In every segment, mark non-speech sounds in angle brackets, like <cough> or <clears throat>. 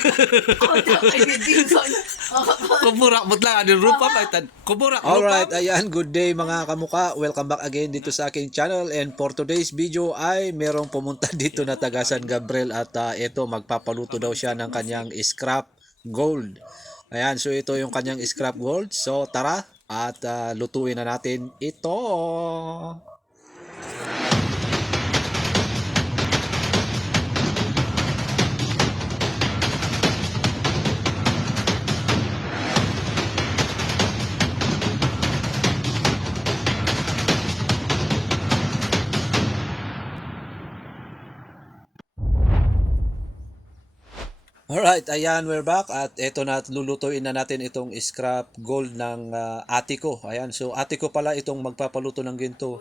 <laughs> Kontra kay Dinson. Kumura mo lang ano rupa baitan. Kumura Alright, ayan, good day mga kamuka. Welcome back again dito sa aking channel. And for today's video ay merong pumunta <laughs> dito na taga San Gabriel at uh, ito magpapaluto daw siya ng kanyang scrap gold. Ayan, so ito yung kanyang scrap gold. So tara at ah, lutuin na natin ito. Alright, ayan, we're back at eto na lulutuin na natin itong scrap gold ng ah, ate ko. Ayan, so ate ko pala itong magpapaluto ng ginto.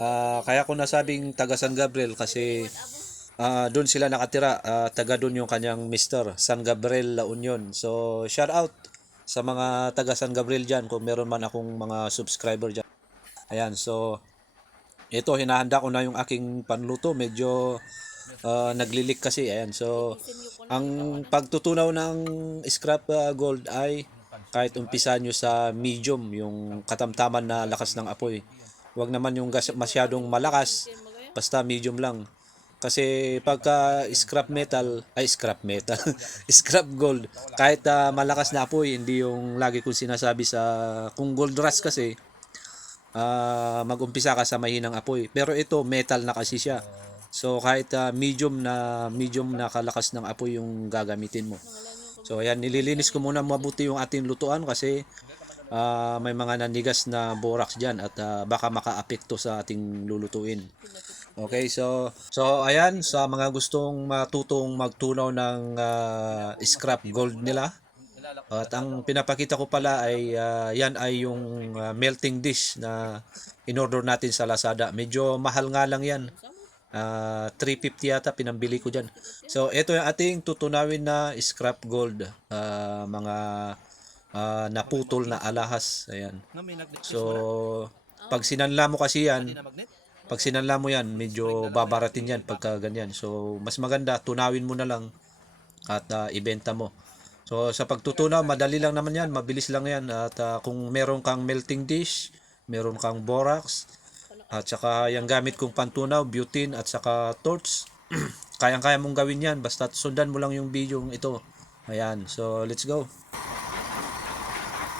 Ah, kaya ko nasabing taga San Gabriel kasi ah, doon sila nakatira. Ah, taga doon yung kanyang mister, San Gabriel La Union. So, shout out sa mga taga San Gabriel dyan kung meron man akong mga subscriber dyan. Ayan, so ito hinahanda ko na yung aking panluto. Medyo ah, naglilik kasi. Ayan, so ang pagtutunaw ng scrap uh, gold ay kahit umpisa nyo sa medium, yung katamtaman na lakas ng apoy. Huwag naman yung gas masyadong malakas, basta medium lang. Kasi pagka scrap metal, ay scrap metal, <laughs> scrap gold, kahit uh, malakas na apoy, hindi yung lagi kong sinasabi sa, kung gold rush kasi, ah, mag-umpisa ka sa mahinang apoy. Pero ito, metal na kasi siya. So kahit ah, medium na medium na kalakas ng apoy yung gagamitin mo. So ayan, nililinis ko muna mabuti yung ating lutuan kasi ah, may mga nanigas na borax diyan at ah, baka makaapekto sa ating lulutuin. Okay, so so ayan sa mga gustong matutong magtunaw ng ah, scrap gold nila. At ang pinapakita ko pala ay ah, yan ay yung ah, melting dish na in-order natin sa Lazada. Medyo mahal nga lang yan. Ah, 350 yata pinambili ko diyan. So ito yung ating tutunawin na scrap gold. Ah, mga ah, naputol na alahas. Ayan. So pag sinanla mo kasi yan, pag sinanla mo yan, medyo babaratin yan pagka ganyan. So mas maganda tunawin mo na lang at ah, ibenta mo. So sa pagtutunaw, madali lang naman yan, mabilis lang yan. At ah, kung meron kang melting dish, meron kang borax, at saka yung gamit kong pantunaw, butane at saka torch. <clears throat> Kayang-kaya mong gawin yan, basta sundan mo lang yung video ito. Ayan, so let's go.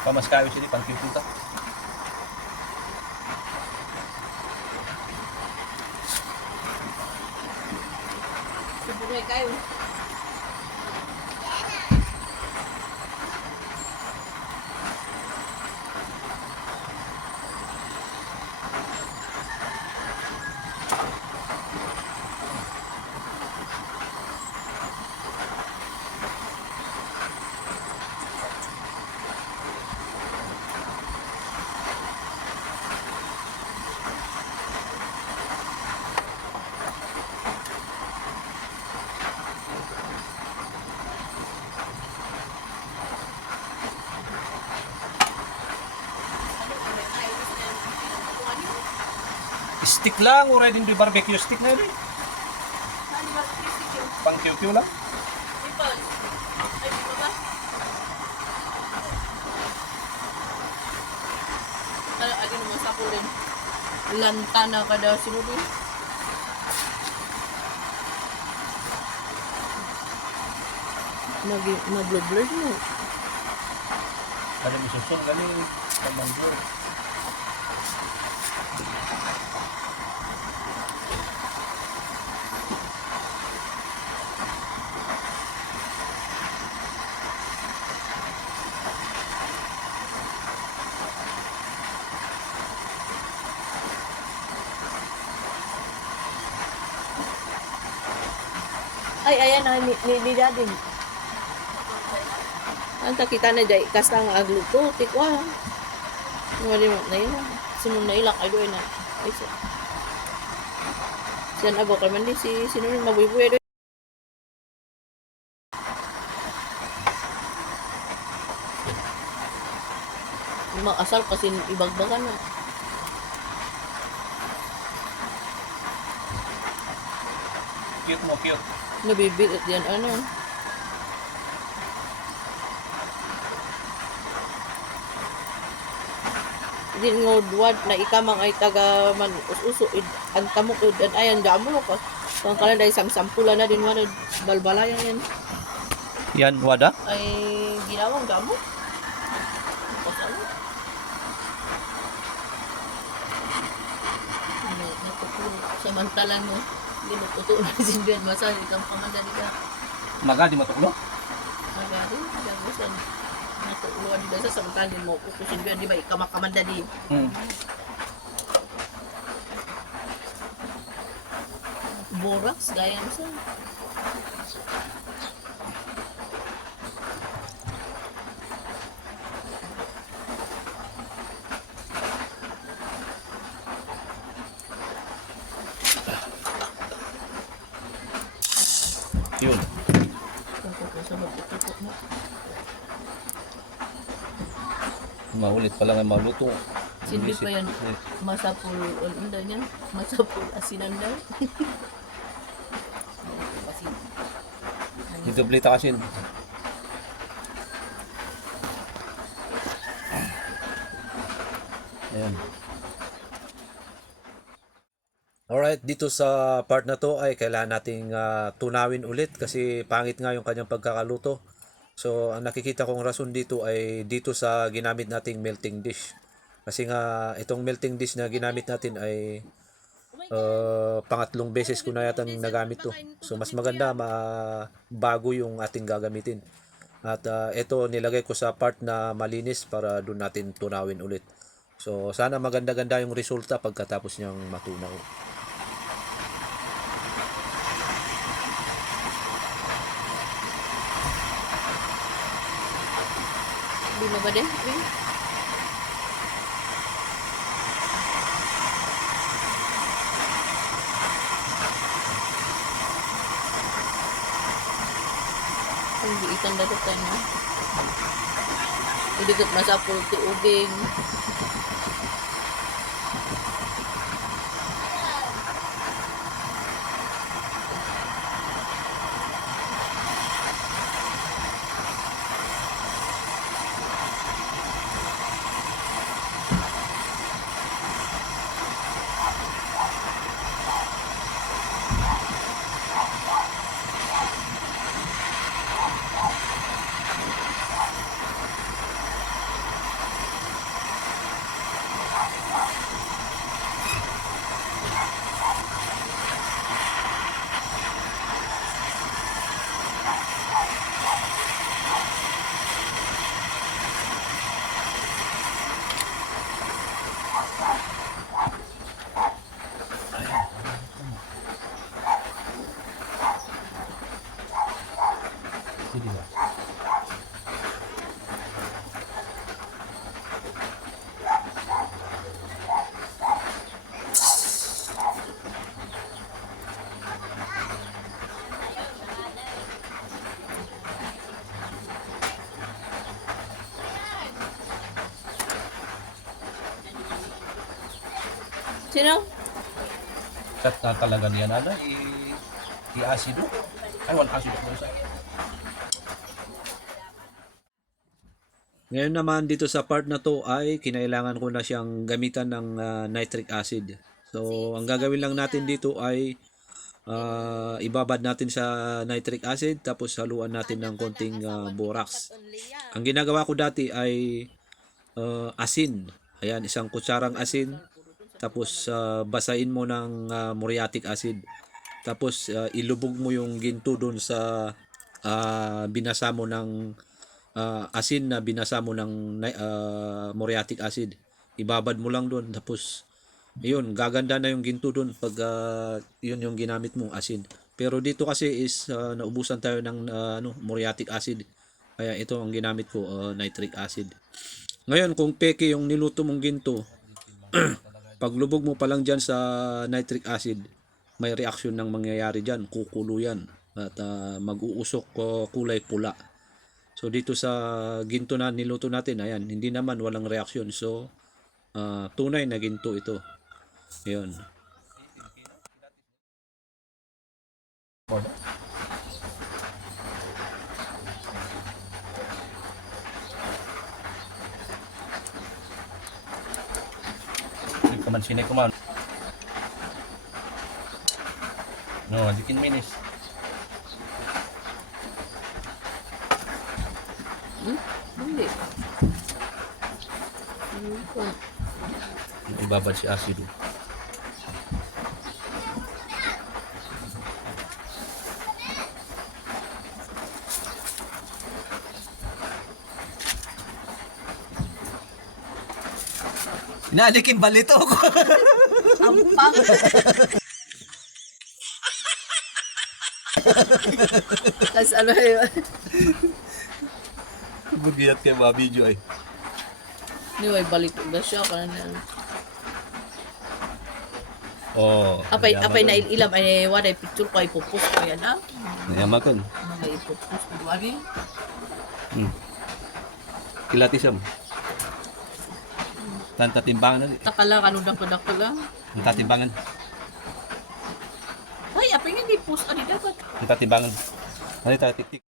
Pamas kayo sini pang kipunta. Subugay kayo. Stick lang, ura din di barbecue stick na yun. eh. Pang QQ lang. Ano, ano naman sa kulin? Lanta na kada sinuli. Nag nag-blur mo. Kada isusun gani pang blur. Ay, ayan na, ni, ni, ni daddy. Ang takita na day, kasang agluto, tikwa. Mo, na yun. Sinun na ilak, ay doon na. Ay, siya. Siya na ba, man di si, sinun mabuibuya doon. Makasal kasi ibagbagan na. Cute mo, cute. Nabibilit yan. Ano? din ngod wad na ikamang ay taga man uso ang kamok dan ayan damo ko. Kung kala dai sang na din man balbalayan yan. Yan wada? Ay ginawang damo. Ano? Ano, Samantalan mo. Hindi mo tutulo <laughs> si Bian Masal, ikang pamandali ka. Maga di matulo. Magari, dagusan. Natuluan din sa samantalang mo, kukusin Bian, di ba, ikamakamandali. Hmm. Borax, gaya mo sa. Yun. Kung kukusa magtutukot mo. Maulit pa lang ang maluto. Sindi pa yan. Masapul, ano daw niya? Masapul asinan daw. <laughs> Asin. Idoblita kasi. Ayan. Alright, dito sa part na to ay kailangan nating ah, tunawin ulit kasi pangit nga yung kanyang pagkakaluto. So, ang nakikita kong rason dito ay dito sa ginamit nating melting dish. Kasi nga, itong melting dish na ginamit natin ay uh, pangatlong beses ko na yata nagamit to. So mas maganda ma bago yung ating gagamitin. At uh, ito nilagay ko sa part na malinis para doon natin tunawin ulit. So sana maganda-ganda yung resulta pagkatapos niyang matunaw. Di na ba din? Uy. Hindi itang dadutan na. Hindi ubing. Sino? Kat na talaga niya na i i-asido. Ay, one asido ko sa. Ngayon naman dito sa part na to ay kinailangan ko na siyang gamitan ng ah, nitric acid. So ang gagawin lang natin dito ay ah, ibabad natin sa nitric acid tapos haluan natin ng konting ah, borax. Ang ginagawa ko dati ay ah, asin. Ayan, isang kutsarang asin. Tapos ah, basain mo ng ah, muriatic acid. Tapos ah, ilubog mo yung ginto doon sa ah, binasa mo ng ah, asin na binasa mo ng ah, muriatic acid. Ibabad mo lang doon tapos yun, gaganda na yung ginto doon pag ah, yun yung ginamit mong asin. Pero dito kasi is ah, naubusan tayo ng ah, ano, muriatic acid. Kaya ito ang ginamit ko, ah, nitric acid. Ngayon, kung peke yung niluto mong ginto, <clears throat> paglubog mo pa lang dyan sa nitric acid, may reaksyon ng mangyayari dyan, kukulo yan at ah, mag-uusok ko kulay pula. So dito sa ginto na niluto natin, ayan, hindi naman walang reaksyon. So ah, tunay na ginto ito. Ayun. Man sinay kumain. No, dikin minis. Hindi. Ano ko? Ibabad si asido. Naalikin balito ko. Ampang. Tapos ano yun? Bugiyat kay mga video ay. Hindi, may balik na siya. Kanan Oh. Apay, apay na ilam ay wala picture ko pupus ko yan ah. Nayama kon. Mga ipupus ko wari. Hmm. Kilati siyam. Tanta timbangan na. Takala kanudang kadakto lang. Tanta timbangan. Ay, apay nga di post ani dapat. Tanta timbangan. Ano tayo tik tik.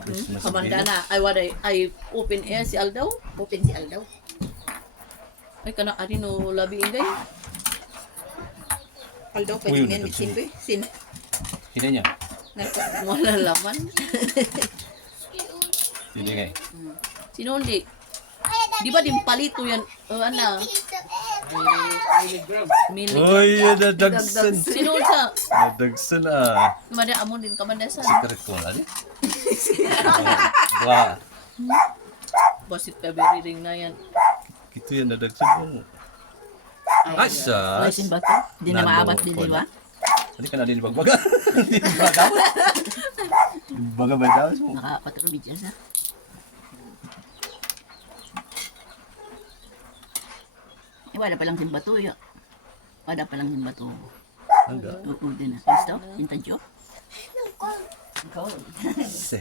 Hmm? Kamanda na. Ay wala ay open air si Aldaw. Open si Aldaw. Ay kana ani no labi inday. Aldaw, pwede yan. nagdagdag. Sin? Sin. Sino niya? Wala laman. <laughs> Sino nga? Sino hindi? Di ba din palito yan? O ano? Mili. Uy, Dagdag. Sino sa? Nadagsan ah. Kumanda amon din kamanda sa. Secret ko di. Wah. Basit very ring na yan. Ito yan nadagsan mo. Asa? Ay, sin ba to? Di na maabot din, di ba? Hindi ka na din bagbaga. Bagbaga. Baga ba daw mo? Nakapatro video sa. Wala palang sin bato yun. Wala palang sin bato. Hangga. Tukod din na. Gusto? Sinta Jo? Ikaw. Se.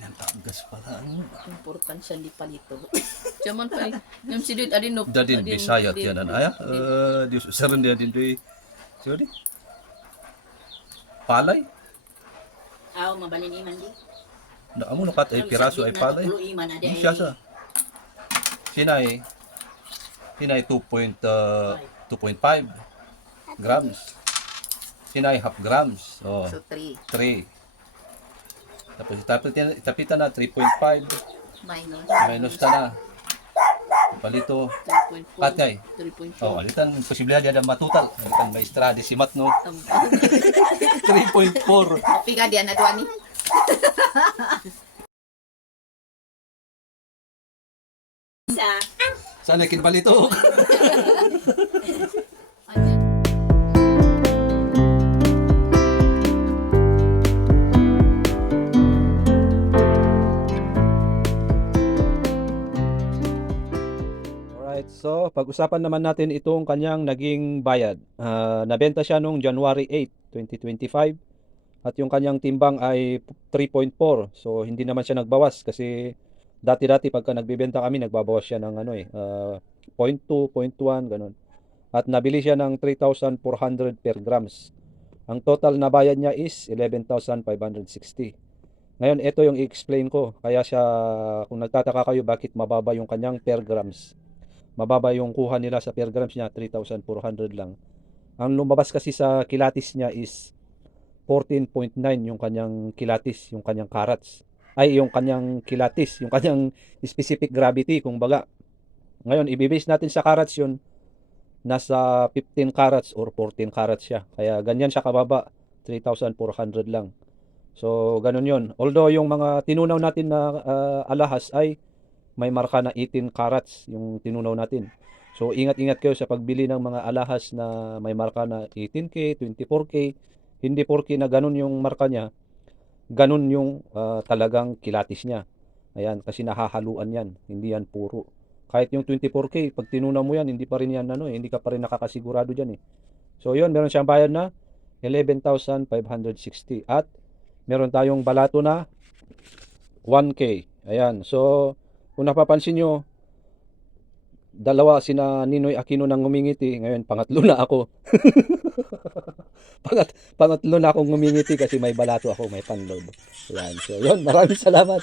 Natagas pala. Importansya di palito. Diyaman pa. <laughs> Yung si Dut adin no. Dadin adin- Bisaya din- tiyan aya. Eh, Dios saran dia din doy. Sorry. Palay. Aw, mabalin iman di. Na amo no kat ay piraso ay palay. Di. Siya sa. Sinay. Sinay 2. uh, 2.5 grams. Sinay half grams. Oh, So, 3 3. Tapos itapitan, itapitan na 3.5 minus. minus ta na. Palito. 3.4. Katay. 3.4. Oh, alitan posibilidad dia matutal. Alitan maestra desimat no. Tambang. 3.4. Pika diyan na to ani. <laughs> Sa Sana kin palito. Alright, so pag-usapan naman natin itong kanyang naging bayad. Ah, nabenta siya noong January 8, 2025 at yung kanyang timbang ay 3.4. So hindi naman siya nagbawas kasi dati-dati pagka nagbebenta kami nagbabawas siya ng ano eh, ah, 0.2, 0.1 ganun. At nabili siya ng 3,400 per grams. Ang total na bayad niya is 11,560. Ngayon, ito yung i-explain ko. Kaya siya, kung nagtataka kayo bakit mababa yung kanyang per grams, mababa yung kuha nila sa per grams niya, 3,400 lang. Ang lumabas kasi sa kilatis niya is 14.9 yung kanyang kilatis, yung kanyang carats. Ay, yung kanyang kilatis, yung kanyang specific gravity, kung baga. Ngayon, ibibase natin sa carats yun, nasa 15 carats or 14 carats siya. Kaya ganyan siya kababa, 3,400 lang. So, ganun yun. Although yung mga tinunaw natin na ah, alahas ay may marka na 18 carats yung tinunaw natin. So, ingat-ingat kayo sa pagbili ng mga alahas na may marka na 18K, 24K. Hindi porke na ganun yung marka niya, ganun yung ah, talagang kilatis niya. Ayan, kasi nahahaluan yan. Hindi yan puro. Kahit yung 24K, pag tinunaw mo yan, hindi pa rin yan, ano, eh, hindi ka pa rin nakakasigurado dyan eh. So, yun, meron siyang bayad na 11,560. At meron tayong balato na 1K. Ayan. So, kung napapansin nyo, dalawa sina Ninoy Aquino nang ngumingiti. Ngayon, pangatlo na ako. <laughs> Pangat, pangatlo na akong ngumingiti kasi may balato ako, may panload. Yan. So, yun. Maraming salamat.